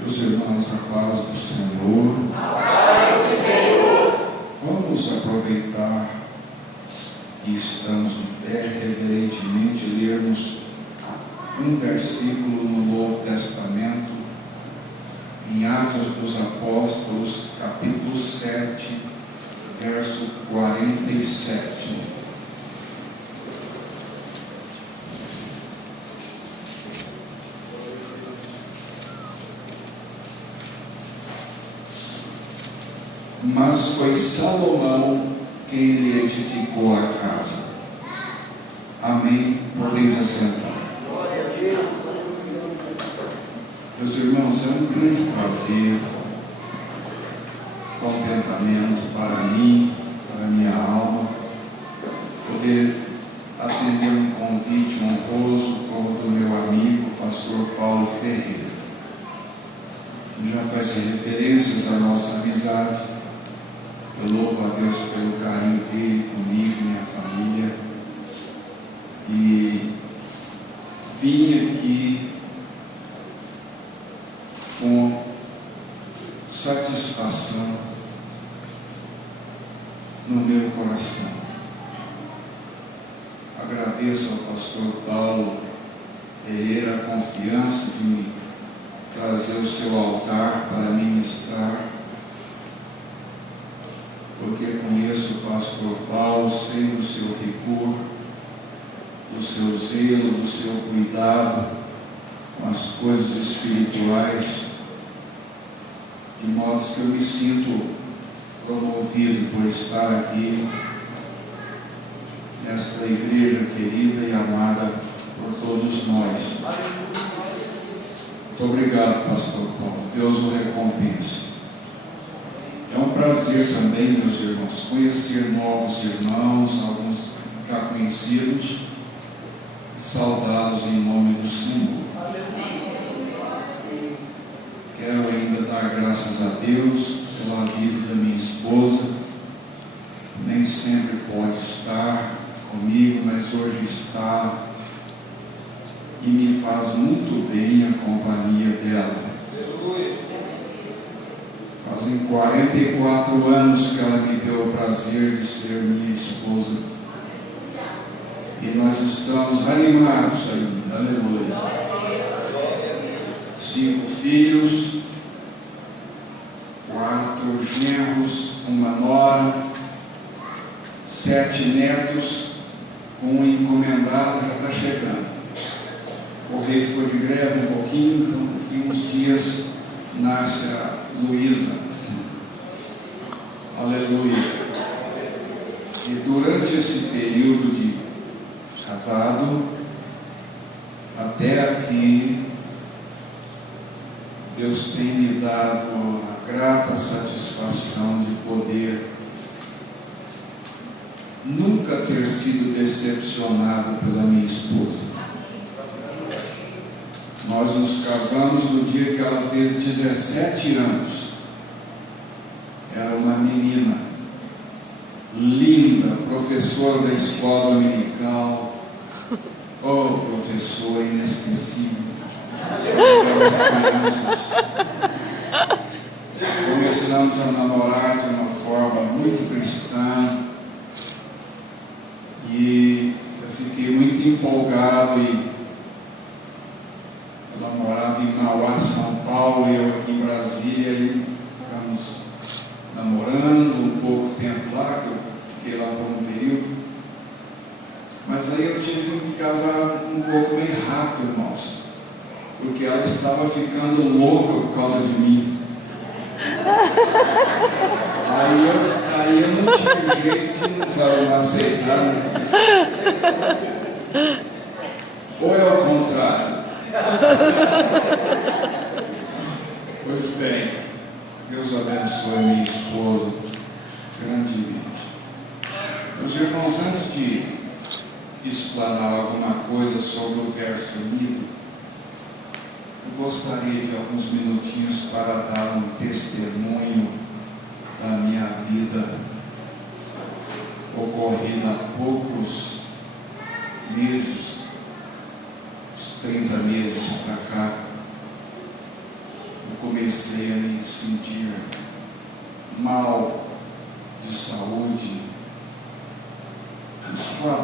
Meus irmãos, a paz do Senhor. A paz do Senhor. Vamos aproveitar que estamos de pé, reverentemente, lermos um versículo no Novo Testamento, em Atos dos Apóstolos, capítulo 7, verso 47. Mas foi Salomão quem lhe edificou a casa. Amém. Podeis assentar. Meus irmãos, é um grande prazer, contentamento para mim, para minha alma, poder atender um convite honroso como do meu amigo, pastor Paulo Ferreira. Já faz referências da nossa amizade. Eu louvo a Deus pelo carinho dele comigo, minha família, e vim aqui com satisfação no meu coração. Agradeço ao pastor Paulo Ferreira a confiança de me trazer o seu altar para ministrar, porque conheço o pastor Paulo, sei do seu rigor, do seu zelo, do seu cuidado com as coisas espirituais, de modo que eu me sinto promovido por estar aqui nesta igreja querida e amada por todos nós. Muito obrigado, pastor Paulo. Deus o recompense. É um prazer também, meus irmãos, conhecer novos irmãos, alguns já conhecidos, e saudá-los em nome do Senhor. Quero ainda dar graças a Deus pela vida da minha esposa. Nem sempre pode estar comigo, mas hoje está, e me faz muito bem a companhia dela. Fazem 44 anos que ela me deu o prazer de ser minha esposa. E nós estamos animados ainda. Aleluia. 5 filhos, 4 genros, 1 nora, 7 netos, um encomendado já está chegando. O rei ficou de greve um pouquinho, então daqui uns dias nasce a Luísa. Aleluia. E durante esse período de casado, até aqui, Deus tem me dado a grata satisfação de poder nunca ter sido decepcionado pela minha esposa. Nós nos casamos no dia que ela fez 17 anos. Era uma menina linda, professora da escola dominical. Oh, professora inesquecível. Aquelas crianças. Começamos a namorar de uma forma muito cristã. E eu fiquei muito empolgado. E ela morava em Mauá, São Paulo, e eu aqui em Brasília. E ficamos namorando um pouco tempo lá, que eu fiquei lá por um período. Mas aí eu tive que me casar um pouco bem rápido, irmãos, porque ela estava ficando louca por causa de mim. Aí eu não tive jeito de não aceitar. Ou é ao contrário? Pois bem, Deus abençoe a minha esposa grandemente. Meus irmãos, antes de explanar alguma coisa sobre o verso lido, eu gostaria de alguns minutinhos para dar um testemunho da minha vida ocorrida há poucos meses, uns 30 meses para cá. Eu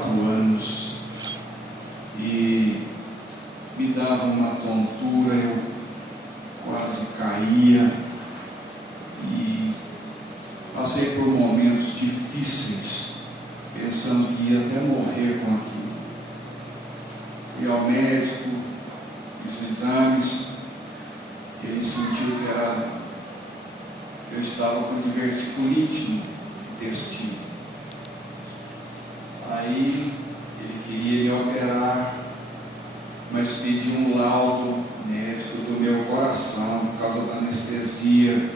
anos e me dava uma tontura, eu quase caía e passei por momentos difíceis, pensando que ia até morrer com aquilo. Fui ao médico, fiz exames, ele sentiu que eu estava com diverticulite no intestino. Aí ele queria me operar, mas pediu um laudo médico do meu coração por causa da anestesia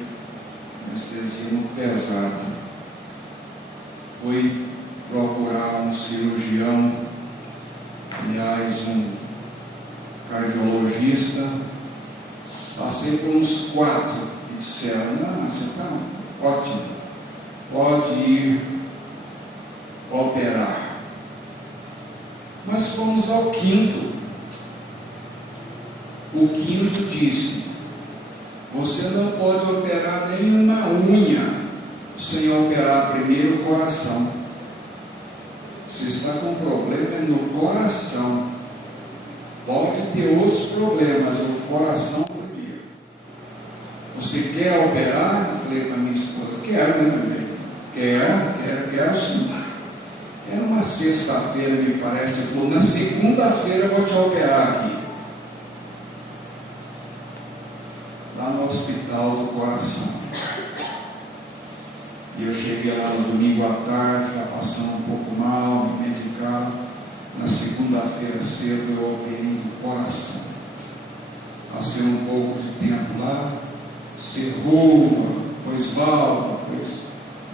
muito pesada. Fui procurar um cirurgião, aliás, um cardiologista. Passei por uns 4 que disseram: não, você está ótimo, pode ir operar. Mas fomos ao 5º. O 5º disse: você não pode operar nenhuma unha sem operar primeiro o coração. Você está com problema no coração. Pode ter outros problemas, o coração primeiro. Você quer operar? Eu falei para minha esposa: quero, né, bebê? Quero sim. Era uma sexta-feira, me parece. Ele falou: na segunda-feira eu vou te operar aqui, lá no hospital do coração. E eu cheguei lá no domingo à tarde, já passando um pouco mal, me medicaram. Na segunda-feira cedo eu operei do coração. Passei um pouco de tempo lá, cerrou, depois válvula, depois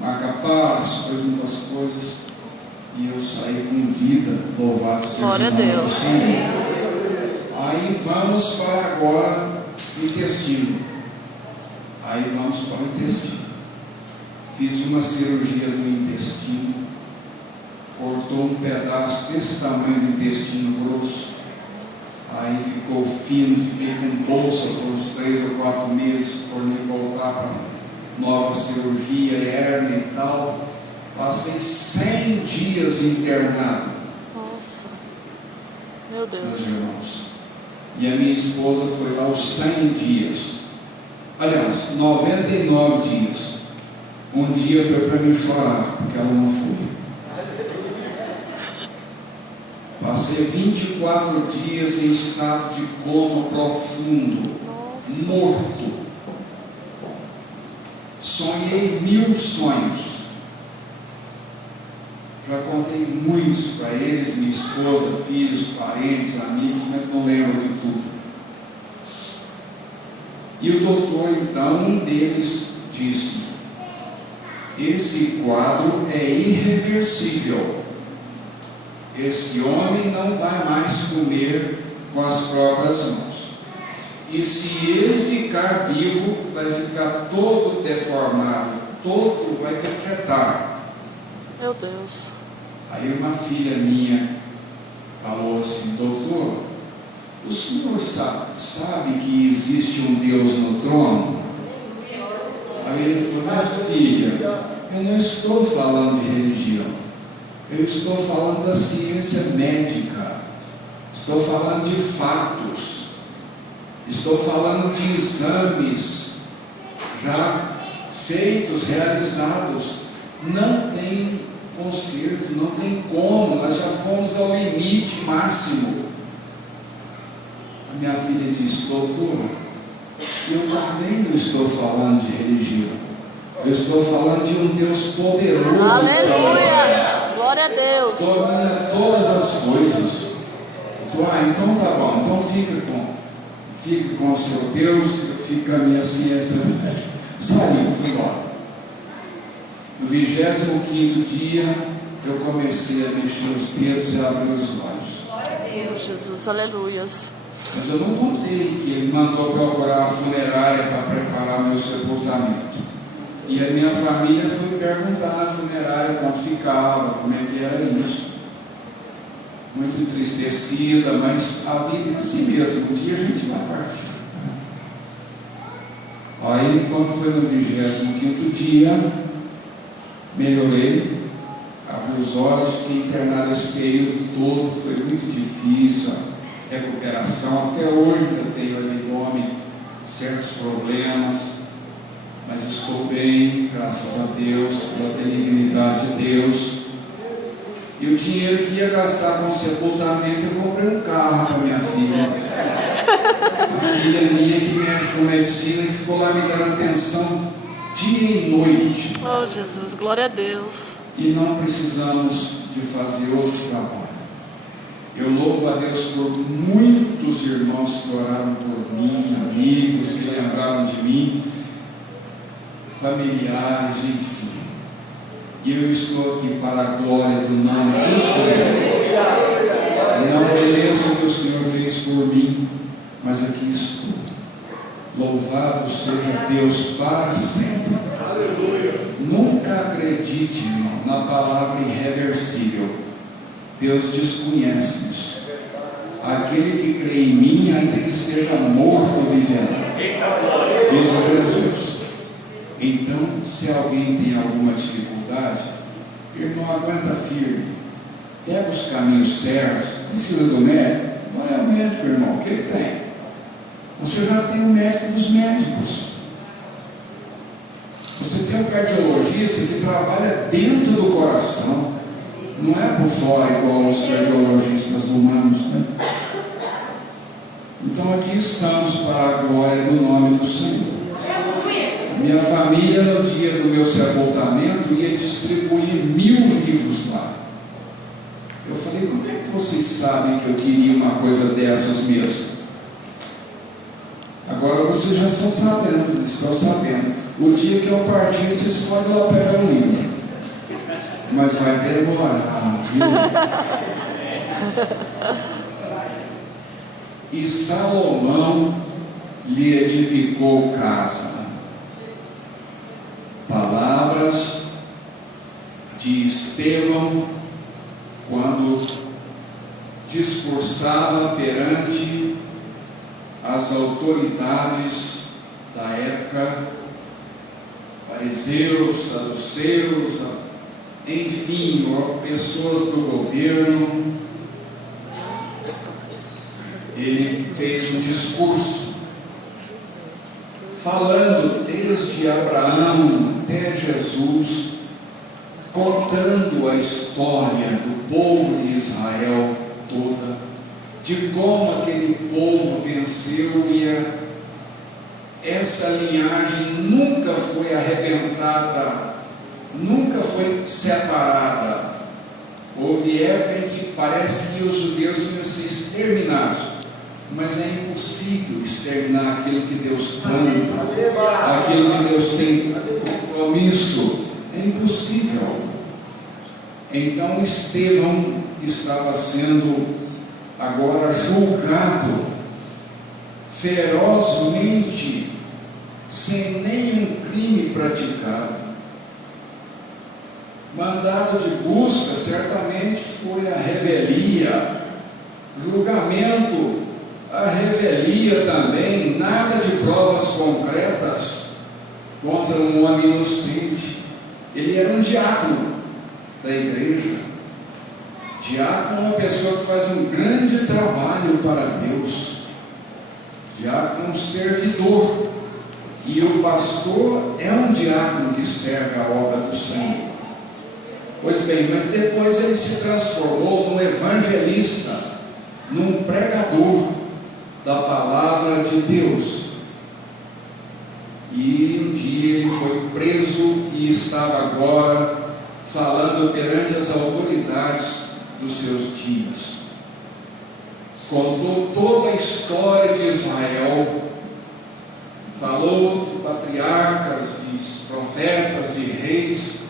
marca-passo, depois muitas coisas. E eu saí com vida, louvado seja o nome do Senhor. Aí vamos para agora o intestino. Fiz uma cirurgia no intestino, cortou um pedaço desse tamanho do intestino grosso. Aí ficou fino, fiquei com bolsa por uns 3 ou 4 meses, tornei voltar para nova cirurgia, hérnia e tal. Passei 100 dias internado. Nossa, meu Deus. Meus irmãos. E a minha esposa foi lá os 100 dias. Aliás, 99 dias. Um dia foi para mim chorar, porque ela não foi. Passei 24 dias em estado de coma profundo. Nossa. Morto. Sonhei 1000 sonhos. Já contei muitos para eles, minha esposa, filhos, parentes, amigos, mas não lembro de tudo. E o doutor, então, um deles disse: esse quadro é irreversível. Esse homem não vai mais comer com as próprias mãos. E se ele ficar vivo, vai ficar todo deformado, todo vai decretar. Meu Deus. Aí uma filha minha falou assim: doutor, o senhor sabe que existe um Deus no trono? Aí ele falou: minha filha, eu não estou falando de religião, eu estou falando da ciência médica, estou falando de fatos, estou falando de exames já feitos, realizados. Não tem conserto, não tem como, nós já fomos ao limite máximo. A minha filha disse: doutor, eu também não estou falando de religião, eu estou falando de um Deus poderoso. Aleluia! Glória a Deus. Domina todas as coisas. Então tá bom, então fique com o seu Deus, fica a minha ciência. Saiu, fui embora. No 25º dia, eu comecei a mexer os dedos e abrir os olhos. Glória a Deus. Jesus, aleluias. Mas eu não contei que ele mandou procurar a funerária para preparar meu sepultamento. E a minha família foi perguntar na funerária quanto ficava, como é que era isso. Muito entristecida, mas a vida é assim mesmo, um dia a gente vai partir. Aí, quando foi no 25º dia, melhorei, abri os olhos, fiquei internado esse período todo, foi muito difícil a recuperação. Até hoje ainda tenho abdômen, certos problemas, mas estou bem, graças a Deus, pela benignidade de Deus. E o dinheiro que ia gastar com o sepultamento, eu comprei um carro para minha filha. A filha minha que mexe com medicina e ficou lá me dando atenção dia e noite. Oh, Jesus, glória a Deus. E não precisamos de fazer outro trabalho. Eu louvo a Deus por muitos irmãos que oraram por mim, amigos que lembraram de mim, familiares, enfim. E eu estou aqui para a glória do nome do Senhor. Não mereço o que o Senhor fez por mim, mas aqui estou. Louvado seja Deus para sempre. Nunca acredite, irmão, na palavra irreversível. Deus desconhece isso. Aquele que crê em mim, ainda que esteja morto, viverá. Diz Jesus. Então, se alguém tem alguma dificuldade, irmão, aguenta firme. Pega os caminhos certos. Precisa do médico? Vai ao médico, irmão. O que ele tem? Você já tem o médico dos médicos. Você tem um cardiologista que trabalha dentro do coração. Não é por fora igual os cardiologistas humanos, né? Então aqui estamos para a glória do nome do Senhor. Minha família, no dia do meu sepultamento, ia distribuir 1000 livros lá. Eu falei, como é que vocês sabem que eu queria uma coisa dessas mesmo? Agora vocês já estão sabendo. O dia que eu partir, vocês podem lá pegar um livro. Mas vai demorar, viu? E Salomão lhe edificou casa. Palavras de Estevão, quando discursava perante as autoridades da época, fariseus, saduceus, enfim, pessoas do governo. Ele fez um discurso falando desde Abraão até Jesus, contando a história do povo de Israel toda, de como aquele povo venceu e essa linhagem nunca foi arrebentada, nunca foi separada. Houve época em que parece que os judeus iam ser exterminados, mas é impossível exterminar aquilo que Deus planta, aquilo que Deus tem compromisso. É impossível. Então Estevão estava sendo agora julgado ferozmente, sem nenhum crime praticado. Mandado de busca certamente foi a revelia, julgamento, a revelia também, nada de provas concretas contra um homem inocente. Ele era um diácono da igreja. Diácono é uma pessoa que faz um grande trabalho para Deus. Diácono é um servidor. E o pastor é um diácono que serve a obra do Senhor. Pois bem, mas depois ele se transformou num evangelista, num pregador da palavra de Deus. E um dia ele foi preso e estava agora falando perante as autoridades dos seus dias. Contou toda a história de Israel, falou de patriarcas, de profetas, de reis,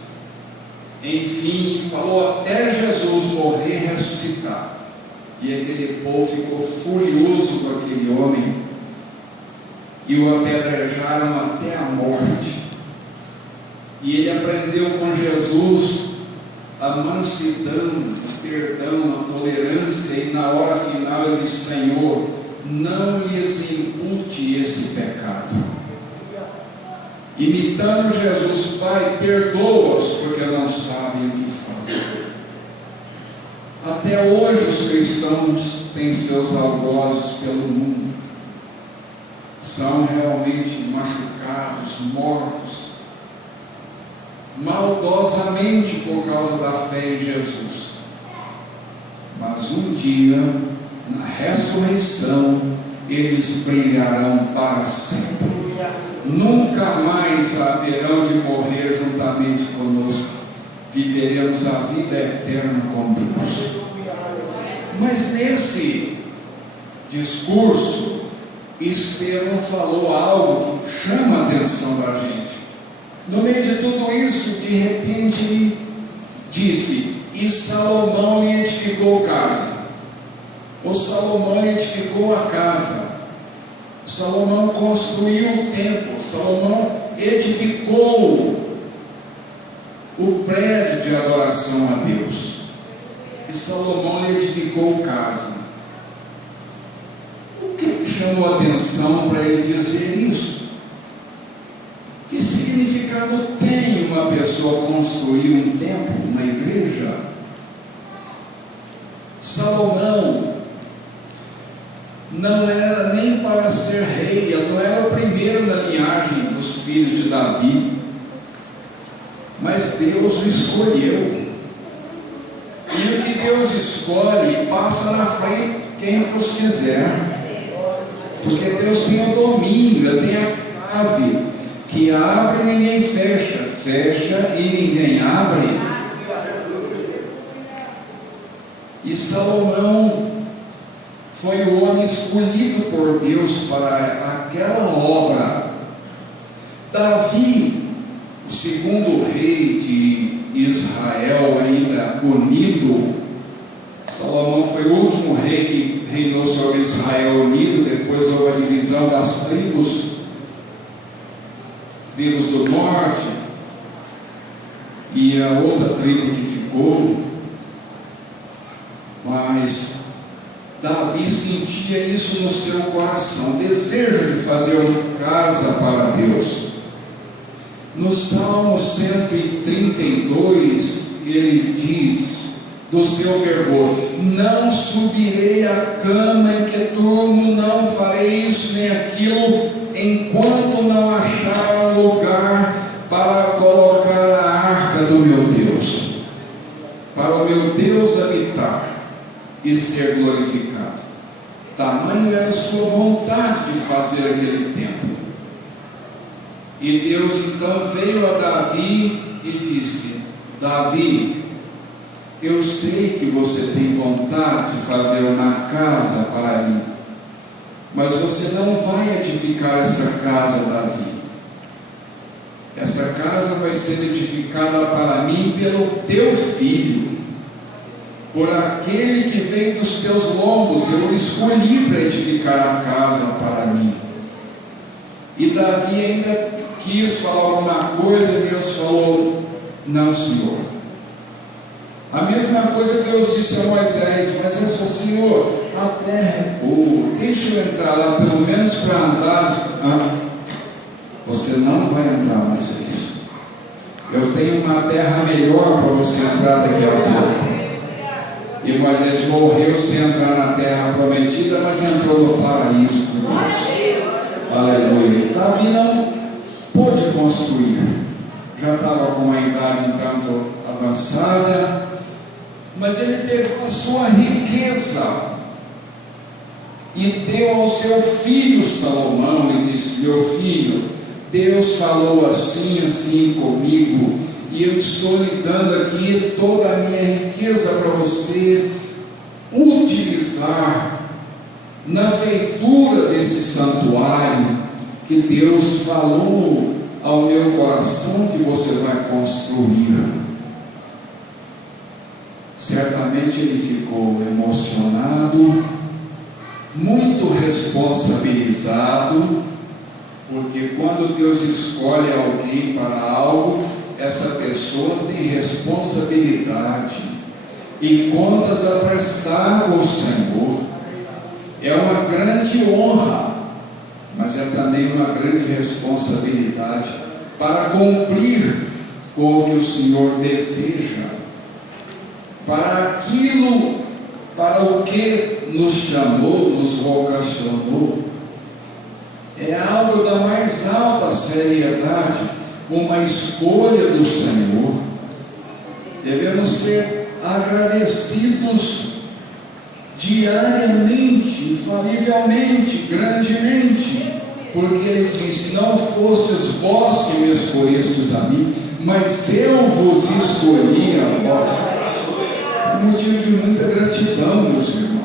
enfim, falou até Jesus morrer e ressuscitar. E aquele povo ficou furioso com aquele homem e o apedrejaram até a morte. E ele aprendeu com Jesus a mansidão, o perdão, a tolerância, e na hora final ele disse: Senhor, não lhes impute esse pecado. Imitando Jesus: Pai, perdoa-os, porque não sabem o que fazem. Até hoje os cristãos têm seus algozes pelo mundo. São realmente machucados, mortos, maldosamente por causa da fé em Jesus. Mas um dia, na ressurreição, eles brilharão para sempre. Nunca mais haverão de morrer juntamente conosco. Viveremos a vida eterna com Deus. Mas nesse discurso, Estevão falou algo que chama a atenção da gente. No meio de tudo isso, de repente ele disse: e Salomão lhe edificou casa. O Salomão lhe edificou a casa. Salomão construiu o templo. Salomão edificou o prédio de adoração a Deus. E Salomão lhe edificou casa. O que chamou a atenção para ele dizer isso? Que significado tem uma pessoa construir um templo, uma igreja? Salomão não era nem para ser rei, ele não era o primeiro da linhagem dos filhos de Davi, mas Deus o escolheu. E o que Deus escolhe passa na frente quem Deus quiser, porque Deus tem o domínio, Ele tem a chave que abre e ninguém fecha, fecha e ninguém abre. E Salomão foi o homem escolhido por Deus para aquela obra. Davi, o segundo rei de Israel, ainda unido. Salomão foi o último rei que reinou sobre Israel unido. Depois houve a divisão das tribos do norte e a outra tribo que ficou. Mas Davi sentia isso no seu coração, desejo de fazer uma casa para Deus. No Salmo 132, ele diz do seu fervor: não subirei à cama em que durmo, não farei isso nem aquilo, enquanto não achar um lugar para colocar a arca do meu Deus, para o meu Deus habitar e ser glorificado. Tamanho era a sua vontade de fazer aquele templo. E Deus então veio a Davi e disse: Davi, eu sei que você tem vontade de fazer uma casa para mim, mas você não vai edificar essa casa, Davi. Essa casa vai ser edificada para mim pelo teu filho, por aquele que veio dos teus lombos. Eu o escolhi para edificar a casa para mim. E Davi ainda quis falar alguma coisa, e Deus falou: não, Senhor. A mesma coisa que Deus disse a Moisés: Moisés falou: Senhor, a terra é boa, deixa eu entrar lá pelo menos para andar. Você não vai entrar mais nisso. Eu tenho uma terra melhor para você entrar daqui a pouco. E Moisés morreu sem entrar na terra prometida, mas entrou no paraíso de Deus. Aleluia. Davi não pôde construir, já estava com uma idade um tanto avançada, mas ele pegou a sua riqueza e deu ao seu filho Salomão e disse: meu filho, Deus falou assim, assim comigo, e eu estou lhe dando aqui toda a minha riqueza para você utilizar na feitura desse santuário que Deus falou ao meu coração que você vai construir. Certamente ele ficou emocionado, muito responsabilizado, porque quando Deus escolhe alguém para algo, essa pessoa tem responsabilidade e contas a prestar ao Senhor. É uma grande honra, mas é também uma grande responsabilidade para cumprir com o que o Senhor deseja, para aquilo para o que nos chamou, nos vocacionou. É algo da mais alta seriedade, uma escolha do Senhor. Devemos ser agradecidos diariamente, infalivelmente, grandemente, porque Ele diz: não fostes vós que me escolhestes a mim, mas eu vos escolhi a vós. É motivo de muita gratidão, meus irmãos.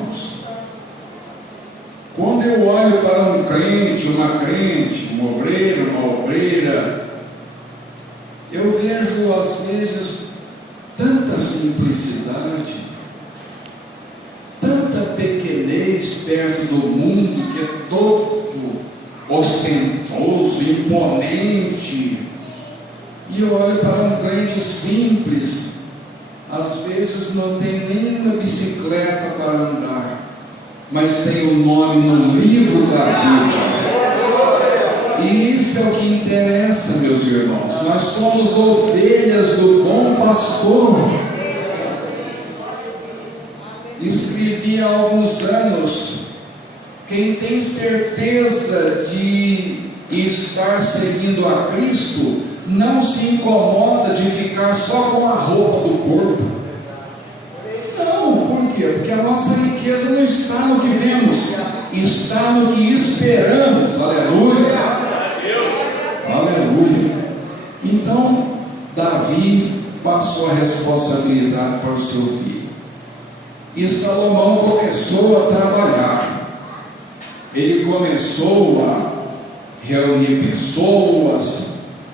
Quando eu olho para um crente, um obreiro, uma obreira, eu vejo às vezes tanta simplicidade, tanta pequenez perto do mundo que é todo ostentoso, imponente. E eu olho para um crente simples, às vezes não tem nem uma bicicleta para andar, mas tem o nome no livro da vida. E isso é o que interessa, meus irmãos. Nós somos ovelhas do bom pastor. Escrevi há alguns anos: quem tem certeza de estar seguindo a Cristo não se incomoda de ficar só com a roupa do corpo. Não, por quê? Porque a nossa riqueza não está no que vemos, está no que esperamos. Aleluia! Aleluia! Então, Davi passou a responsabilidade para o seu filho. E Salomão começou a trabalhar. Ele começou a reunir pessoas,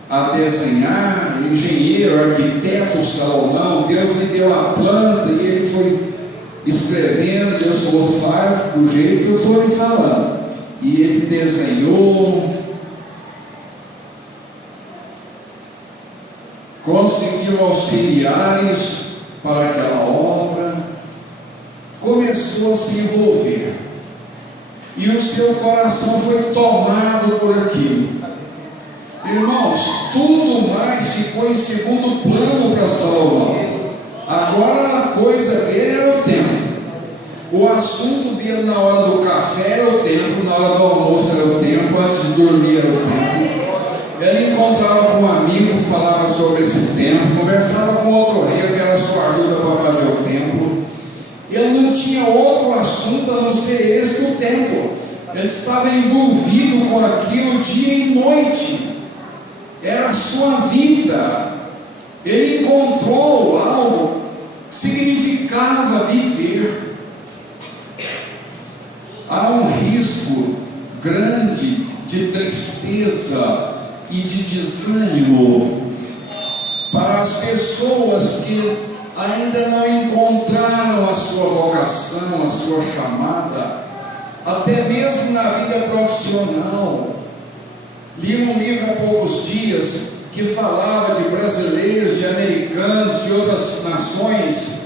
a desenhar, engenheiro, arquiteto Salomão. Deus lhe deu a planta e ele foi escrevendo. Deus falou: faz do jeito que eu estou lhe falando. E ele desenhou, conseguiu auxiliares para aquela obra, começou a se envolver, e o seu coração foi tomado por aquilo. Irmãos, tudo mais ficou em segundo plano para Salomão. Agora a coisa dele era o templo. O assunto dele na hora do café era o templo, na hora do almoço era o templo, antes de dormir era o templo. Ele encontrava com um amigo, falava sobre esse templo, conversava com outro rei, que era a sua ajuda para fazer o templo. Ele não tinha outro assunto a não ser esse, o templo. Ele estava envolvido com aquilo dia e noite. Era a sua vida. Ele encontrou algo que significava viver. Há um risco grande de tristeza e de desânimo para as pessoas que ainda não encontraram a sua vocação, a sua chamada, até mesmo na vida profissional. Li um livro há poucos dias que falava de brasileiros, de americanos, de outras nações,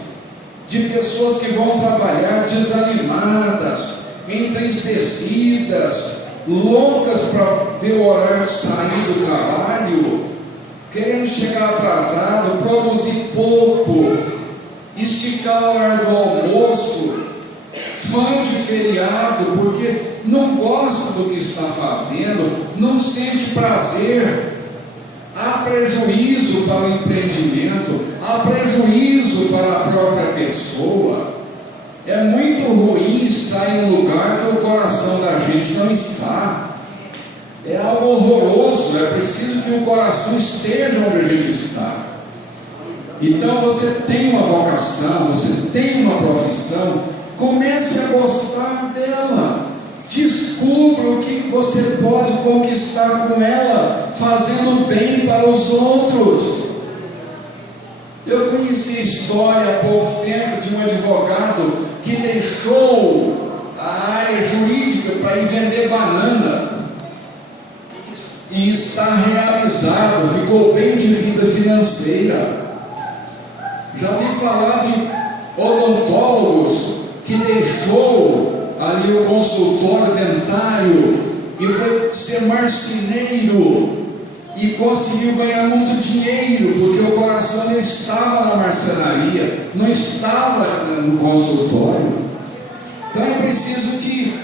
de pessoas que vão trabalhar desanimadas, entristecidas, loucas para ver o horário de sair do trabalho, querendo chegar atrasado, produzir pouco, esticar o horário do almoço, fã de feriado, porque não gosta do que está fazendo, não sente prazer. Há prejuízo para o empreendimento, há prejuízo para a própria pessoa. É muito ruim estar em um lugar que o coração da gente não está. É algo horroroso. É preciso que o coração esteja onde a gente está. Então você tem uma vocação, você tem uma profissão, comece a gostar dela. Descubra o que você pode conquistar com ela, fazendo bem para os outros. Eu conheci a história há pouco tempo de um advogado que deixou a área jurídica para ir vender banana, e está realizado, ficou bem de vida financeira. Já ouvi falar de odontólogos que deixou ali o consultório dentário e foi ser marceneiro, e e conseguiu ganhar muito dinheiro, porque o coração não estava na marcenaria, não estava no consultório. Então é preciso que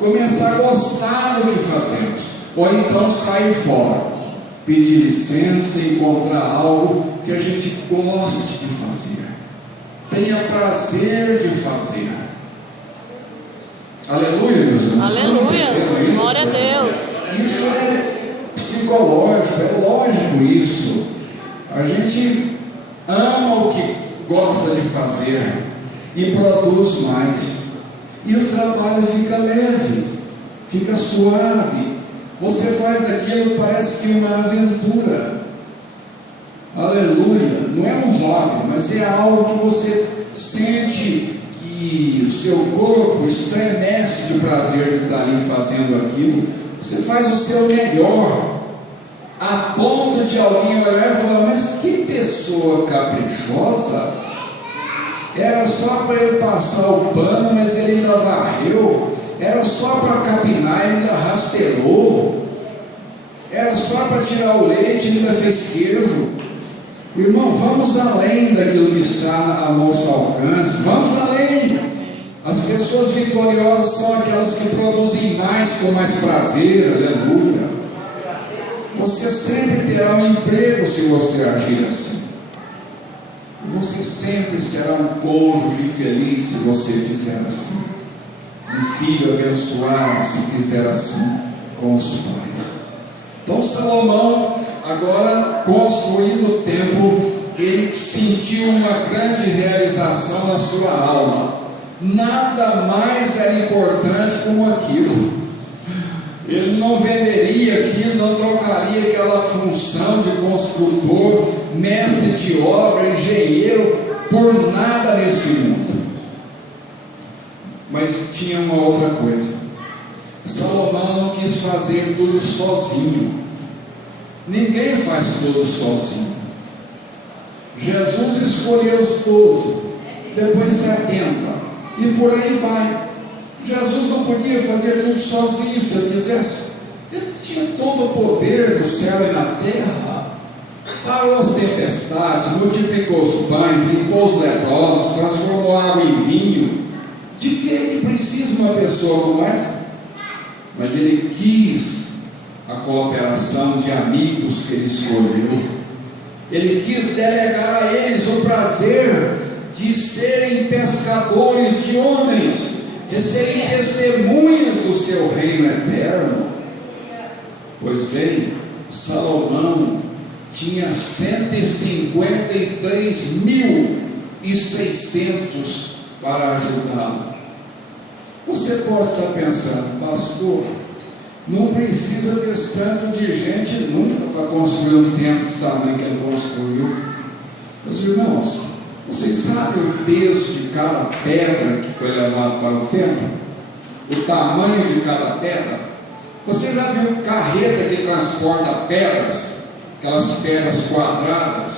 começar a gostar do que fazemos, ou então sair fora, pedir licença e encontrar algo que a gente goste de fazer, tenha prazer de fazer. Aleluia, meus irmãos. Aleluia. Glória a Deus. Isso é psicológico, é lógico isso. A gente ama o que gosta de fazer e produz mais. E o trabalho fica leve, fica suave. Você faz daquilo, parece que uma aventura. Aleluia. Não é um hobby, mas é algo que você sente que o seu corpo estremece de prazer de estar ali fazendo aquilo. Você faz o seu melhor, a ponto de alguém olhar e falar: mas que pessoa caprichosa, era só para ele passar o pano, mas ele ainda varreu, era só para capinar, ele ainda rasteirou, era só para tirar o leite, ele ainda fez queijo. Irmão, vamos além daquilo que está a nosso alcance, vamos além. As pessoas vitoriosas são aquelas que produzem mais com mais prazer. Aleluia. Você sempre terá um emprego se você agir assim. Você sempre será um cônjuge feliz se você fizer assim. Um filho abençoado se fizer assim com os pais. Então Salomão, agora construído o templo, ele sentiu uma grande realização na sua alma. Nada mais era importante como aquilo. Ele não venderia aquilo, não trocaria aquela função de construtor, mestre de obra, engenheiro, por nada nesse mundo. Mas tinha uma outra coisa. Salomão não quis fazer tudo sozinho. Ninguém faz tudo sozinho. Jesus escolheu os 12, depois 70. E por aí vai. Jesus não podia fazer tudo sozinho se ele quisesse. Ele tinha todo o poder do céu e na terra. Parou as tempestades, multiplicou os pães, limpou os leprosos, transformou água em vinho. De que precisa uma pessoa como essa? Mas ele quis a cooperação de amigos que ele escolheu. Ele quis delegar a eles o prazer de serem pescadores de homens, de serem testemunhas do seu reino eterno. Pois bem, Salomão tinha 153.600 para ajudá-lo. Você pode estar pensando: pastor, não precisa desse tanto de gente nunca para construir um templo do tamanho que ele construiu. Meus irmãos, vocês sabem o peso de cada pedra que foi levado para o templo? O tamanho de cada pedra? Você já viu carreta que transporta pedras? Aquelas pedras quadradas,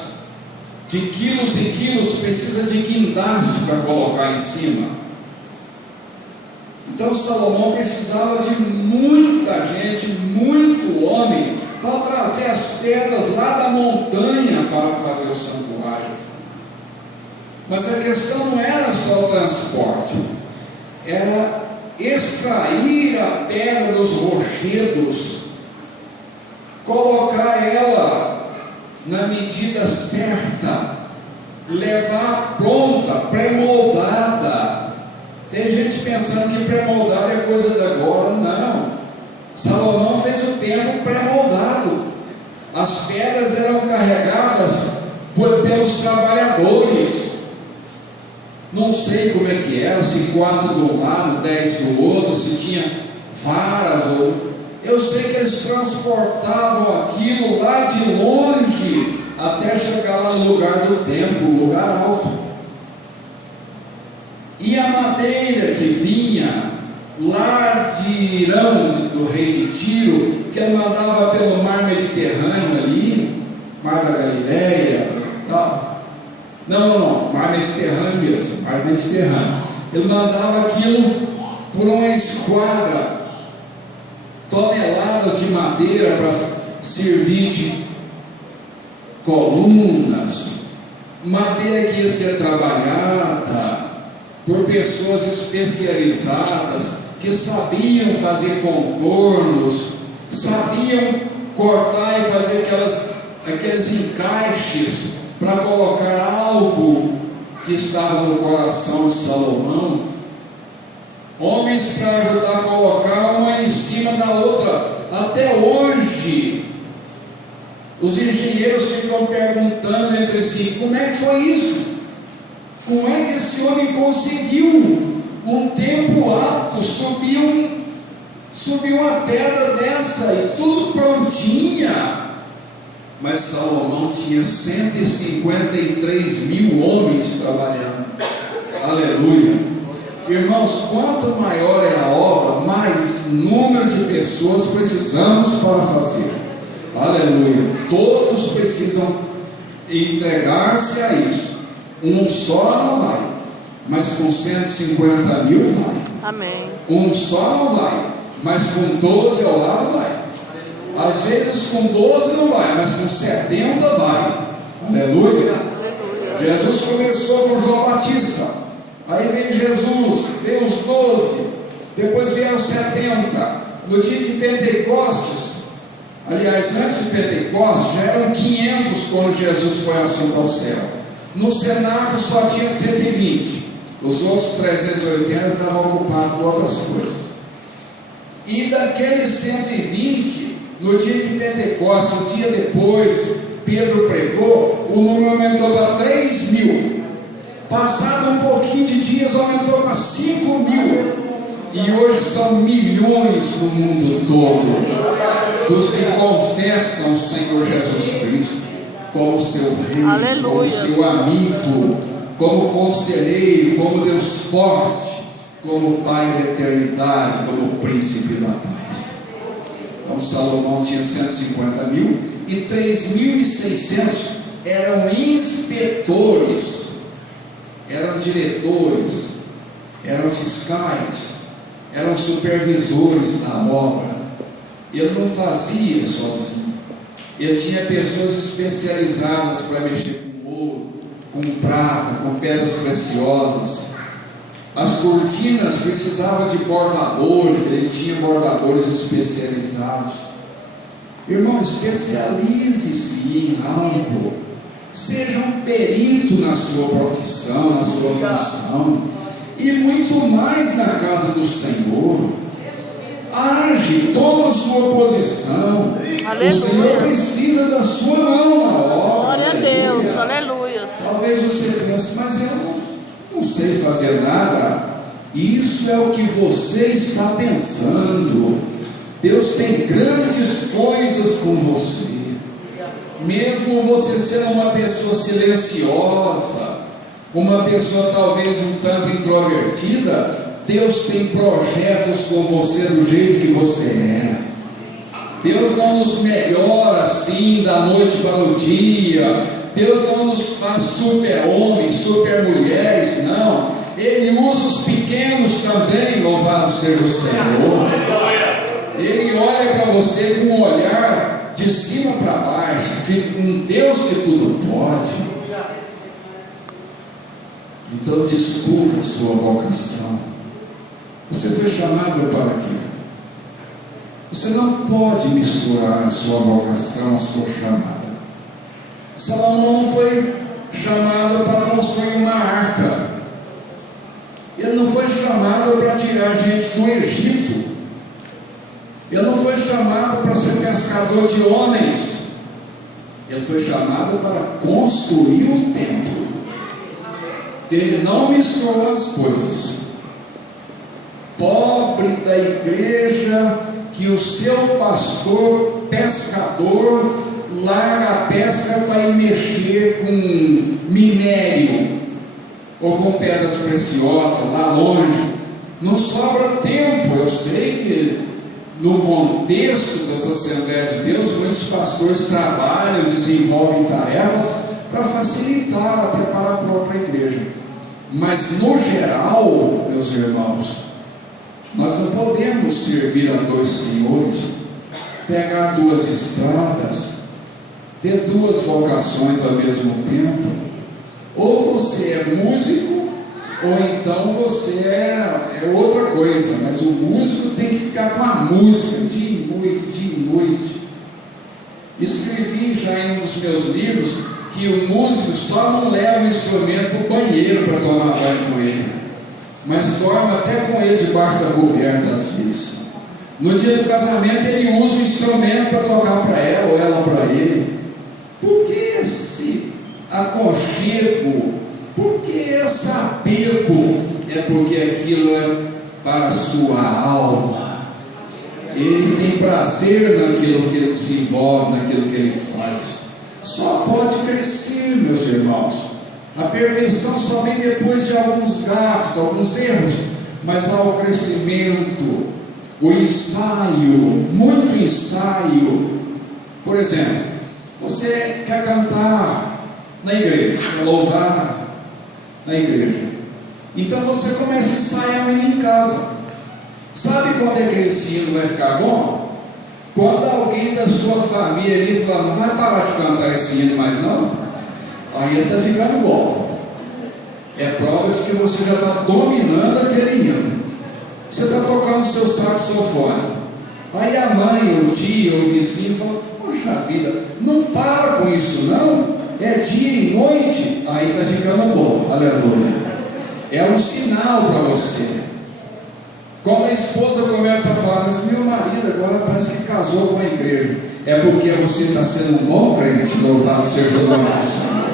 de quilos e quilos, precisa de guindaste para colocar em cima. Então Salomão precisava de muita gente, muito homem, para trazer as pedras lá da montanha para fazer o santuário. Mas a questão não era só o transporte, era extrair a pedra dos rochedos, colocar ela na medida certa, levar pronta, pré-moldada. Tem gente pensando que pré-moldado é coisa de agora. Não. Salomão fez o templo pré-moldado. As pedras eram carregadas pelos trabalhadores. Não sei como é que era, se 4 de um lado, 10 do outro, se tinha varas ou... Eu sei que eles transportavam aquilo lá de longe até chegar lá no lugar do templo, lugar alto. E a madeira que vinha lá de Irão, do rei de Tiro, que ele mandava pelo mar Mediterrâneo ali, mar da Galileia, tal. Não, mar Mediterrâneo mesmo, mar Mediterrâneo. Ele mandava aquilo por uma esquadra, toneladas de madeira para servir de colunas, madeira que ia ser trabalhada por pessoas especializadas que sabiam fazer contornos, sabiam cortar e fazer aqueles encaixes para colocar algo que estava no coração de Salomão. Homens para ajudar a colocar uma em cima da outra. Até hoje, os engenheiros ficam perguntando entre si: como é que foi isso? Como é que esse homem conseguiu, um tempo apto, subir uma pedra dessa e tudo prontinha? Mas Salomão tinha 153 mil homens trabalhando. Aleluia. Irmãos, quanto maior é a obra, mais número de pessoas precisamos para fazer. Aleluia. Todos precisam entregar-se a isso. Um só não vai, mas com 150 mil vai. Amém. Um só não vai, mas com 12 ao lado vai. Às vezes com 12 não vai, mas com 70 vai. Aleluia. Jesus começou com João Batista, aí veio Jesus, veio os 12, depois vieram 70. No dia de Pentecostes, aliás, antes de Pentecostes, já eram 500 quando Jesus foi assunto ao céu. No cenáculo só tinha 120, os outros 380 estavam ocupados com outras coisas. E daqueles 120, no dia de Pentecostes, um dia depois, Pedro pregou, o número aumentou para 3 mil. Passado um pouquinho de dias, aumentou para 5 mil. E hoje são milhões no mundo todo dos que confessam o Senhor Jesus Cristo como seu rei, aleluia, como seu amigo, como conselheiro, como Deus forte, como Pai da eternidade, como príncipe da paz. Então Salomão tinha 150 mil e 3.600 eram inspetores, eram diretores, eram fiscais, eram supervisores da obra. Ele não fazia sozinho. Ele tinha pessoas especializadas para mexer com ouro, com prata, com pedras preciosas. As cortinas precisavam de bordadores, ele tinha bordadores especializados. Irmão, especialize-se em algo. Seja um perito na sua profissão, na sua função. E muito mais na casa do Senhor. Age, toma a sua posição. Aleluia. O Senhor precisa da sua mão na obra. Glória a Deus, aleluia. Talvez você pense, mas eu não sei fazer nada. Isso é o que você está pensando. Deus tem grandes coisas com você. Mesmo você sendo uma pessoa silenciosa, uma pessoa talvez um tanto introvertida, Deus tem projetos com você do jeito que você é. Deus não nos melhora assim da noite para o dia. Deus não nos faz super homens, super mulheres, não. Ele usa os pequenos também, louvado seja o Senhor. Ele olha para você com um olhar de cima para baixo, de um Deus que tudo pode. Então descubra a sua vocação. Você foi chamado para quê? Você não pode misturar a sua vocação, a sua chamada. Salomão foi chamado para construir uma arca. Ele não foi chamado para tirar gente do Egito. Ele não foi chamado para ser pescador de homens. Ele foi chamado para construir o templo. Ele não misturou as coisas. Pobre da igreja que o seu pastor pescador larga a pesca para ir mexer com minério ou com pedras preciosas lá longe. Não sobra tempo. Eu sei que no contexto das Assembleias de Deus, muitos pastores trabalham, desenvolvem tarefas para facilitar até para a própria igreja. Mas no geral, meus irmãos, nós não podemos servir a dois senhores. pegar duas estradas, ter duas vocações ao mesmo tempo. Ou você é músico, ou então você é outra coisa, mas o músico tem que ficar com a música dia e noite. Escrevi já em um dos meus livros que o músico só não leva o instrumento para o banheiro para tomar banho com ele, mas dorme até com ele debaixo da coberta às vezes. No dia do casamento ele usa o instrumento para tocar para ela ou ela para ele. Por que esse aconchego? Por que esse apego? É porque aquilo é para a sua alma. Ele tem prazer naquilo que ele desenvolve, naquilo que ele faz. Só pode crescer, meus irmãos. A perfeição só vem depois de alguns gafes, alguns erros, mas há o crescimento, o ensaio, muito ensaio. Por exemplo, você quer cantar na igreja, quer louvar na igreja, então você começa a ensaiar em casa. Sabe quando é que esse hino vai ficar bom? Quando alguém da sua família ali fala, não vai parar de cantar esse hino mais não? Aí ele está ficando bom. É prova de que você já está dominando aquele hino. Você está tocando seu saxofone. Aí a mãe, o tio, o vizinho fala, poxa vida, não para com isso não. É dia e noite. Aí está ficando bom, aleluia. É um sinal para você. Quando a esposa começa a falar, mas meu marido agora parece que casou com a igreja, é porque você está sendo um bom crente, louvado seja o nome do Senhor.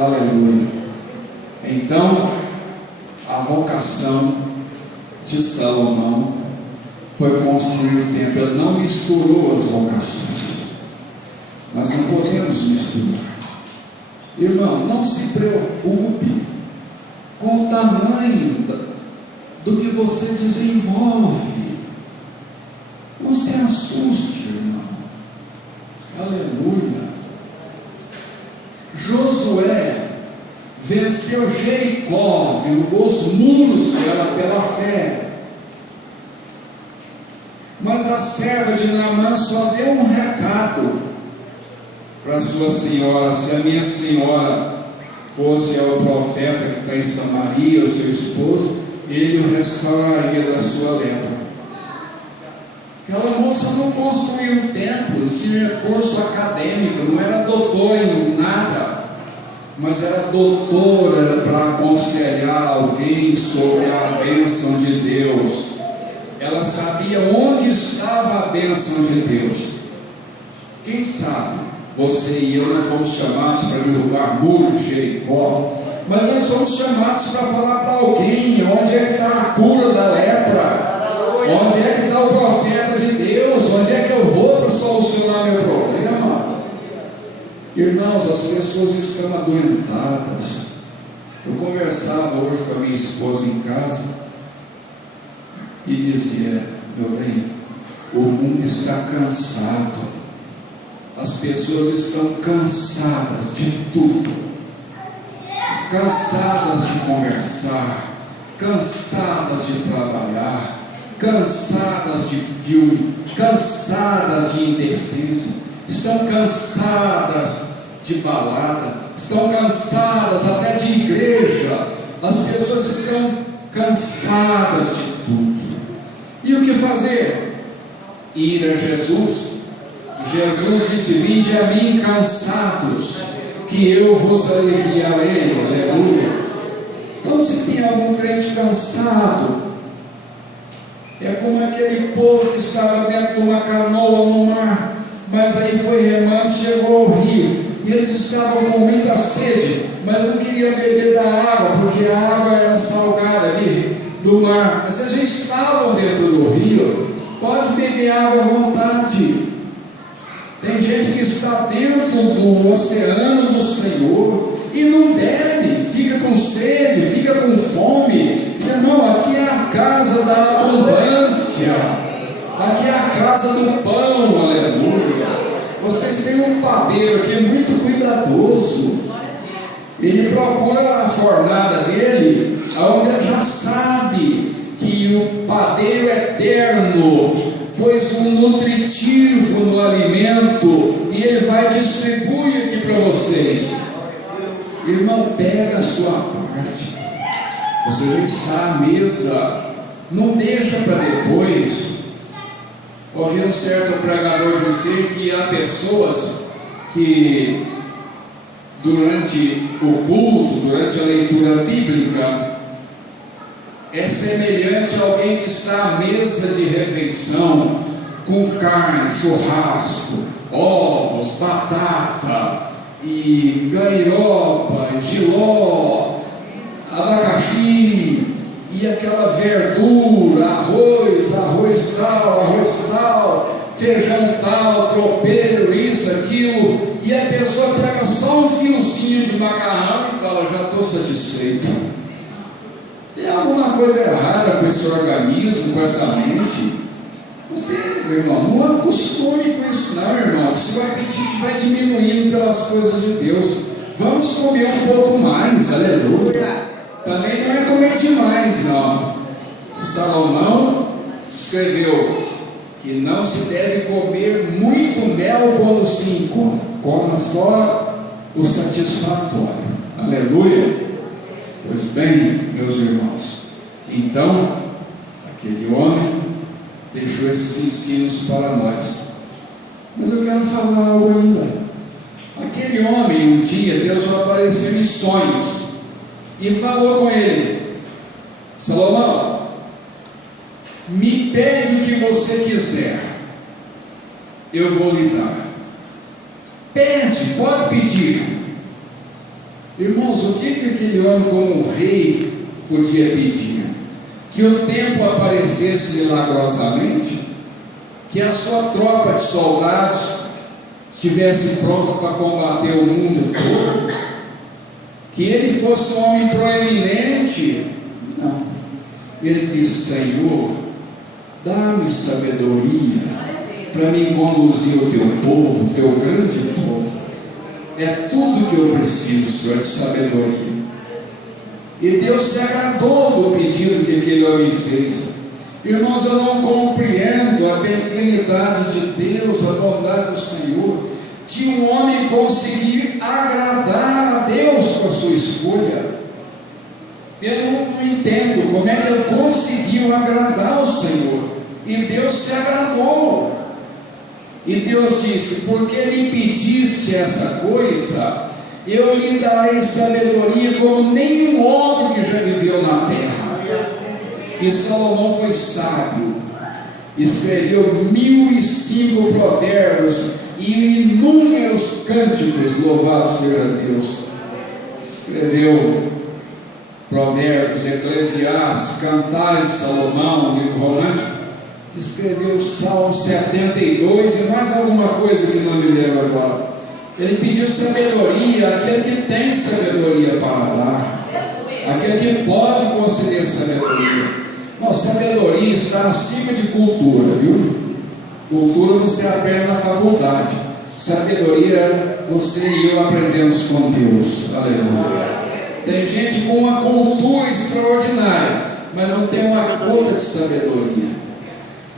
Aleluia. Então, a vocação de Salomão foi construir o templo. Ele não misturou as vocações. Nós não podemos misturar. Irmão, não se preocupe com o tamanho do que você desenvolve. Não se assuste, irmão. Aleluia. Josué venceu Jericó, derrubou os muros dela pela fé. Mas a serva de Naamã só deu um recado para sua senhora: se a minha senhora fosse ao profeta que está em Samaria, o seu esposo, ele o restauraria da sua lepra. Aquela moça não construiu um templo, não tinha curso acadêmico, não era doutora em nada, mas era doutora para aconselhar alguém sobre a bênção de Deus. Ela sabia onde estava a bênção de Deus. Quem sabe você e eu não fomos chamados para derrubar muros de Jericó, mas nós somos chamados para falar para alguém onde é que está a cura da lepra, onde é que está o profeta de Deus, onde é que eu vou para solucionar meu problema. Irmãos, as pessoas estão adoentadas. Eu conversava hoje com a minha esposa em casa e dizia: meu bem, o mundo está cansado, as pessoas estão cansadas de tudo, cansadas de conversar, cansadas de trabalhar, cansadas de filme, cansadas de indecência, estão cansadas de balada, estão cansadas até de igreja. As pessoas estão cansadas de tudo. E o que fazer? Ir a Jesus. Jesus disse: vinde a mim cansados, que eu vos aliviarei. Aleluia. Então, se tem algum crente cansado, é como aquele povo que estava dentro de uma canoa no mar, mas aí foi remando, chegou ao rio, e eles estavam com muita sede, mas não queriam beber da água, porque a água era salgada ali do mar. Mas eles já estavam dentro do rio, pode beber água à vontade. Tem gente que está dentro do oceano do Senhor e não bebe, fica com sede, fica com fome. Irmão, aqui é a casa da abundância, aqui é a casa do pão, aleluia. Vocês têm um padeiro aqui muito cuidadoso. Ele procura a fornada dele, onde ele já sabe que o padeiro eterno pôs um nutritivo no alimento e Ele vai distribuir aqui para vocês. Irmão, pega a sua parte. Você já está à mesa, não deixa para depois. Ouvi um certo pregador dizer que há pessoas que durante o culto, durante a leitura bíblica, é semelhante a alguém que está à mesa de refeição, com carne, churrasco, ovos, batata, e gairoba, jiló, abacaxi, e aquela verdura, arroz tal, feijão tal, tropeiro, isso, aquilo, e a pessoa pega só um fiozinho de macarrão e fala: já estou satisfeito. Tem alguma coisa errada com esse organismo, com essa mente? Você, irmão, não acostume com isso não, irmão, que seu apetite vai diminuindo pelas coisas de Deus. Vamos comer um pouco mais, aleluia. Também não é comer demais, não. Salomão escreveu que não se deve comer muito mel quando se encontra, coma só o satisfatório, aleluia. Pois bem, meus irmãos, então, aquele homem deixou esses ensinos para nós. Mas eu quero falar algo ainda. Aquele homem, um dia, Deus apareceu em sonhos e falou com ele: Salomão, me pede o que você quiser, eu vou lhe dar. Pede, pode pedir. Irmãos, o que aquele homem, como rei, podia pedir? Que o tempo aparecesse milagrosamente, que a sua tropa de soldados estivesse pronta para combater o mundo todo, que ele fosse um homem proeminente. Não. Ele disse: Senhor, dá-me sabedoria para me conduzir o teu povo, o teu grande povo. É tudo que eu preciso, Senhor, de sabedoria. E Deus se agradou do pedido que aquele homem fez. Irmãos, eu não compreendo a benignidade de Deus, a bondade do Senhor, de um homem conseguir agradar a Deus com a sua escolha. Eu não entendo como é que ele conseguiu agradar ao Senhor. E Deus se agradou. E Deus disse: porque me pediste essa coisa, eu lhe darei sabedoria como nenhum outro que já viveu na terra. E Salomão foi sábio, escreveu 1005 provérbios e inúmeros cânticos, louvado seja Deus. Escreveu Provérbios, Eclesiastes, Cantares de Salomão, livro romântico. Escreveu o Salmo 72 e mais alguma coisa que não me lembro agora. Ele pediu sabedoria, aquele que tem sabedoria para dar, aquele que pode conceder sabedoria. Não, sabedoria está acima de cultura, viu? Cultura você aprende na faculdade, sabedoria você e eu aprendemos com Deus, aleluia. Tem gente com uma cultura extraordinária, mas não tem uma gota de sabedoria.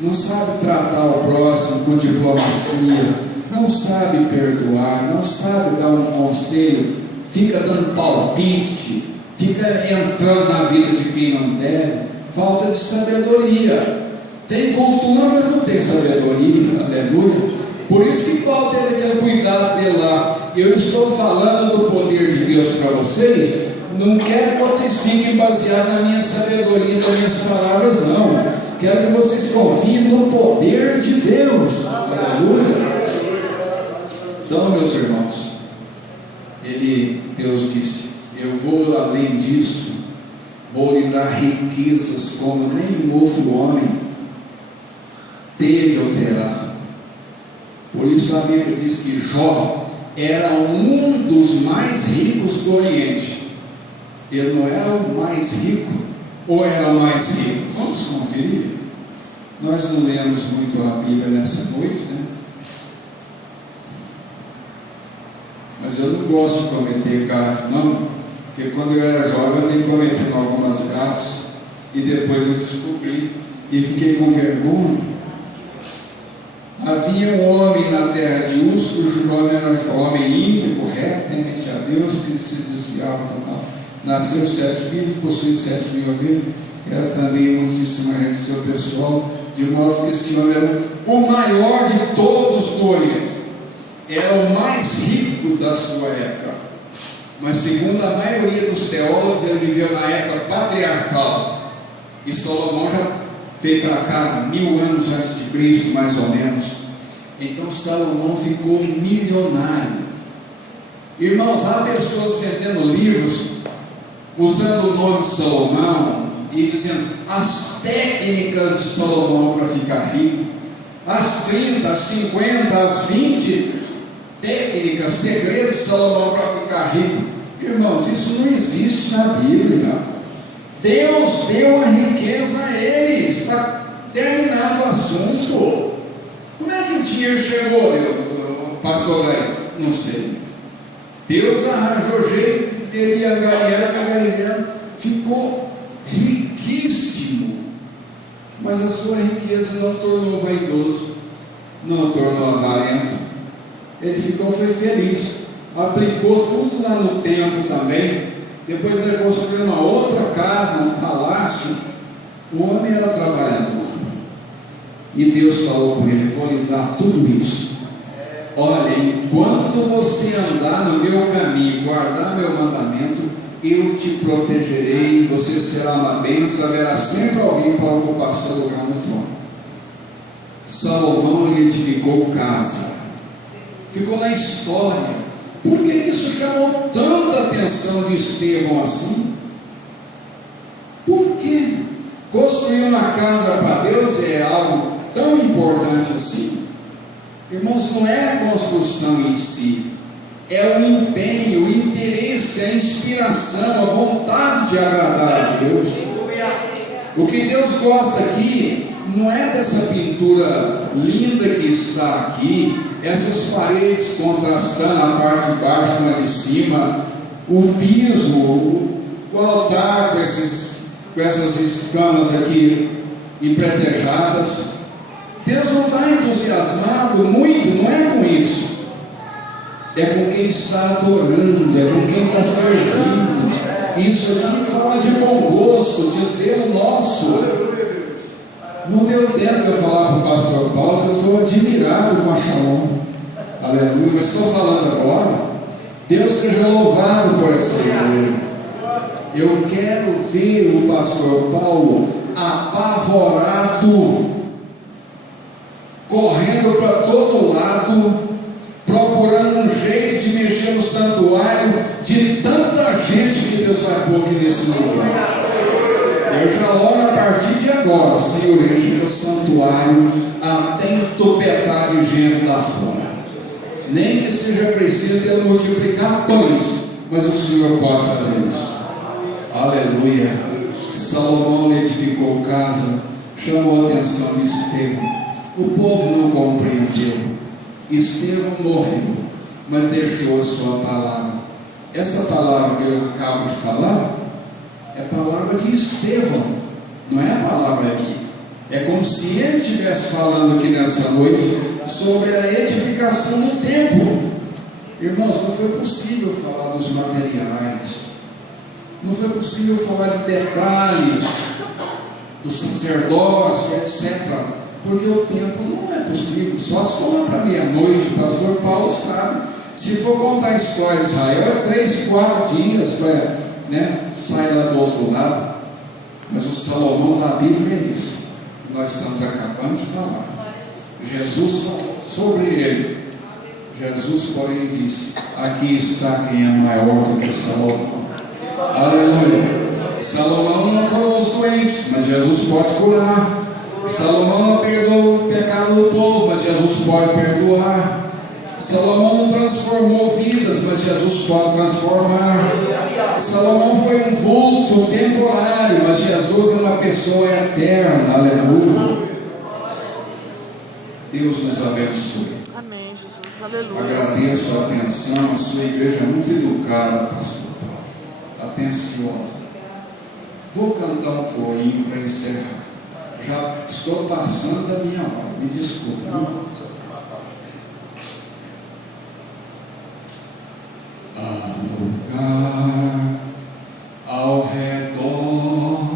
Não sabe tratar o próximo com diplomacia, não sabe perdoar, não sabe dar um conselho, fica dando palpite, fica entrando na vida de quem não deve. Falta de sabedoria. Tem cultura, mas não tem sabedoria, aleluia. Por isso que Paulo teve aquele cuidado dele lá. Eu estou falando do poder de Deus para vocês, não quero que vocês fiquem baseados na minha sabedoria, nas minhas palavras, não. Quero que vocês confiem no poder de Deus, aleluia. Então, meus irmãos, Deus disse: eu vou além disso, vou lhe dar riquezas como nenhum outro homem teve ou terá. Por isso a Bíblia diz que Jó era um dos mais ricos do Oriente. Ele não era o mais rico, ou era o mais rico? Vamos conferir. Nós não lemos muito a Bíblia nessa noite, né? Mas eu não gosto de cometer gafes, não, porque quando eu era jovem eu nem cometi algumas gafes, e depois eu descobri, e fiquei com vergonha. havia um homem na terra de Uz, cujo nome era homem íntegro, reto, temente a Deus, que se desviava do mal. Nasceu 7 filhos, possui 7.000 ovelhas, era também muitíssima gente do seu pessoal, de modo que esse homem era o maior de todos do Oriente, era o mais rico da sua época. Mas segundo a maioria dos teólogos, ele viveu na época patriarcal, e Salomão já veio para cá 1000 anos antes de Cristo, mais ou menos. Então Salomão ficou milionário. Irmãos, há pessoas vendendo livros usando o nome de Salomão e dizendo as técnicas de Salomão para ficar rico, as 30, as 50, as 20 técnicas, segredos de Salomão para ficar rico. Irmãos, isso não existe na Bíblia. Deus deu a riqueza a ele, está terminado o assunto. Como é que o dinheiro chegou, pastor Gaio? Não sei. Deus arranjou jeito dele angariando, ficou riquíssimo, mas a sua riqueza não o tornou vaidoso, não o tornou avarento. Ele foi feliz, aplicou tudo lá no templo também. Depois ele construiu uma outra casa, um palácio. O homem era trabalhador, e Deus falou com ele: vou lhe dar tudo isso. Olha, enquanto você andar no meu caminho, guardar meu mandamento, eu te protegerei, você será uma bênção, haverá sempre alguém para ocupar seu lugar no trono. Salomão lhe edificou casa, ficou na história. Por que isso chamou tanta atenção de Estevão assim? Por quê? Construir uma casa para Deus é algo tão importante assim? Irmãos, não é a construção em si, é o empenho, o interesse, a inspiração, a vontade de agradar a Deus. O que Deus gosta aqui não é dessa pintura linda que está aqui, essas paredes contrastando a parte de baixo com a de cima, o piso, o altar com essas escamas aqui empretejadas. Deus não está entusiasmado muito, não é com isso, é com quem está adorando, é com quem está servindo. Isso aqui fala de bom gosto, de zelo nosso. Não deu tempo de eu falar para o pastor Paulo que eu estou admirado com a Shalom, aleluia, mas estou falando agora. Deus seja louvado por essa igreja. Eu quero ver o pastor Paulo apavorado, correndo para todo lado, procurando um jeito de mexer no santuário, de tanta gente que Deus vai pôr aqui nesse lugar. Eu já oro a partir de agora: Senhor, enche o santuário até entopetar de gente lá fora. Nem que seja preciso ele multiplicar pães, mas o Senhor pode fazer isso. Aleluia. Salomão edificou casa, chamou a atenção de Estevão. O povo não compreendeu. Estevão morreu, mas deixou a sua palavra. Essa palavra que eu acabo de falar é a palavra de Estevão, não é a palavra minha. É como se ele estivesse falando aqui nessa noite sobre a edificação do templo. Irmãos, não foi possível falar dos materiais, não foi possível falar de detalhes do sacerdócio, etc., porque o tempo não é possível. Só se for lá para meia-noite, o pastor Paulo sabe. Se for contar a história de Israel, é 3, 4 dias para sair lá do outro lado. Mas o Salomão da Bíblia é isso que nós estamos acabando de falar. Jesus falou sobre ele. Jesus, porém, disse: aqui está quem é maior do que Salomão. Aleluia. Salomão não curou os doentes, mas Jesus pode curar. Salomão não perdoou o pecado do povo, mas Jesus pode perdoar. Salomão não transformou vidas, mas Jesus pode transformar. Salomão foi um vulto temporário, mas Jesus é uma pessoa eterna. Aleluia. Deus nos abençoe. Amém, Jesus. Aleluia. Agradeço a atenção. A sua igreja é muito educada, pastor Paulo, atenciosa. Vou cantar um corinho para encerrar. Já estou passando a minha hora, me desculpe. lugar ao redor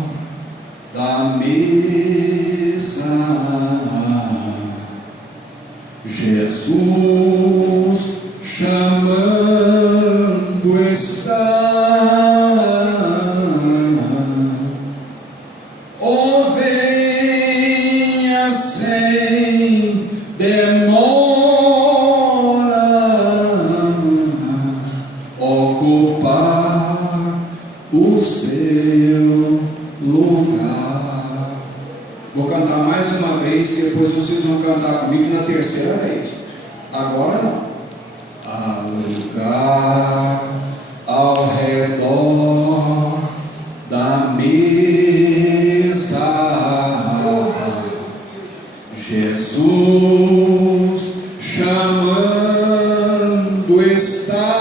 da mesa, Jesus chamando está. Oh, venha sem demora ocupar o seu lugar. Vou cantar mais uma vez, depois vocês vão cantar comigo na terceira vez. Agora não. Há lugar ao redor da mesa, Jesus chamando está.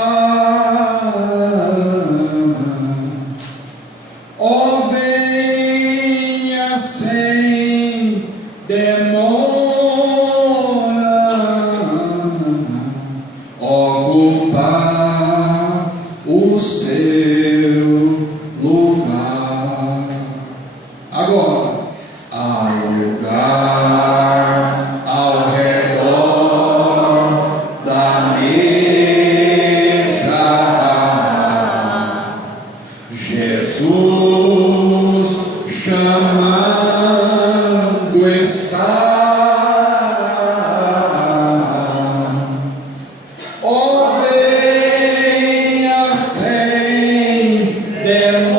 Oh, venha sem demora ocupar o seu lugar. Agora, há lugar ao redor da mesa, Jesus chamando está. Oh, venha sem demora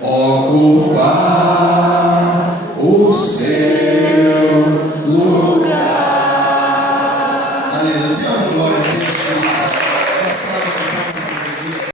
ocupar o seu lugar. Aleluia. Glória a Deus.